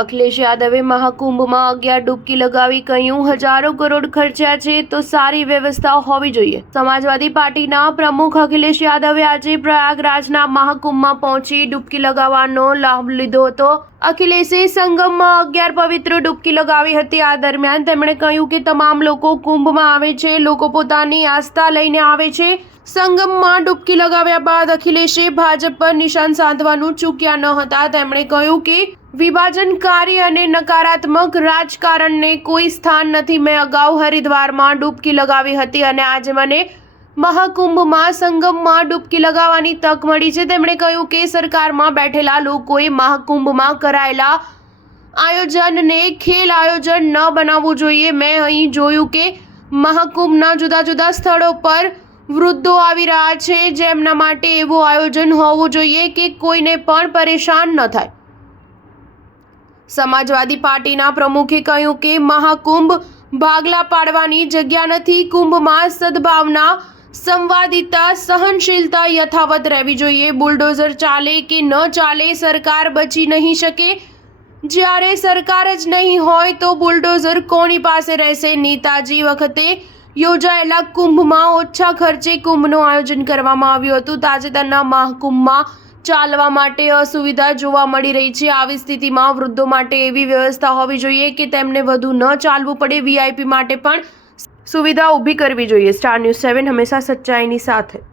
અખિલેશ યાદવે મહાકુંભમાં 11 ડૂબકી લગાવી કહ્યું, હજારો કરોડ ખર્ચ્યા છે તો સારી વ્યવસ્થા હોવી જોઈએ। સમાજવાદી પાર્ટીના પ્રમુખ અખિલેશ યાદવે આજે પ્રયાગરાજના મહાકુંભમાં પહોંચી ડૂબકી લગાવવાનો લાભ લીધો હતો। અખિલેશે સંગમમાં 11 પવિત્ર ડૂબકી લગાવી હતી। આ દરમિયાન તેમણે કહ્યું કે તમામ લોકો કુંભમાં આવે છે, લોકો પોતાની આસ્થા લઈને આવે છે। સંગમમાં ડૂબકી લગાવ્યા બાદ અખિલેશે ભાજપ પર નિશાન સાધવાનું ચૂક્યા ન હતા। તેમણે કહ્યું કે વિભાજનકારી અને નકારાત્મક રાજકારણને કોઈ સ્થાન નથી। મેં અગાઉ હરિદ્વારમાં ડૂબકી લગાવી હતી અને આજે મને મહાકુંભમાં સંગમમાં ડૂબકી લગાવવાની તક મળી છે। તેમણે કહ્યું કે સરકારમાં બેઠેલા લોકોએ મહાકુંભમાં કરાયેલા આયોજનને ખેલ આયોજન ન બનાવવું જોઈએ। મેં અહીં જોયું કે મહાકુંભના જુદા જુદા સ્થળો પર વૃદ્ધો આવી રહ્યા છે, જેમના માટે એવું આયોજન હોવું જોઈએ કે કોઈને પણ પરેશાન ન થાય। સમાજવાદી પાર્ટીના પ્રમુખે કહ્યું કે મહાકુંભ ભાગલા પાડવાની જગ્યા નથી। કુંભમાં સદભાવના, સંવાદિતા, સહનશીલતા યથાવત રહેવી જોઈએ। બુલડોઝર ચાલે કે ન ચાલે, સરકાર બચી નહીં શકે। જ્યારે સરકાર જ નહીં હોય તો બુલડોઝર કોની પાસે રહેશે? નેતાજી વખતે યોજાયેલા કુંભમાં ઓછા ખર્ચે કુંભનું આયોજન કરવામાં આવ્યું હતું। તાજેતરના મહાકુંભમાં ચાલવા માટે અસુવિધા જોવા મળી રહી છે। આવી સ્થિતિમાં વૃદ્ધો માટે એવી વ્યવસ્થા હોવી જોઈએ કે તેમને વધુ ન ચાલવું પડે। વીઆઈપી માટે પણ સુવિધા ઊભી કરવી જોઈએ। સ્ટાર ન્યૂઝ 7 હંમેશા સચ્ચાઈની સાથે।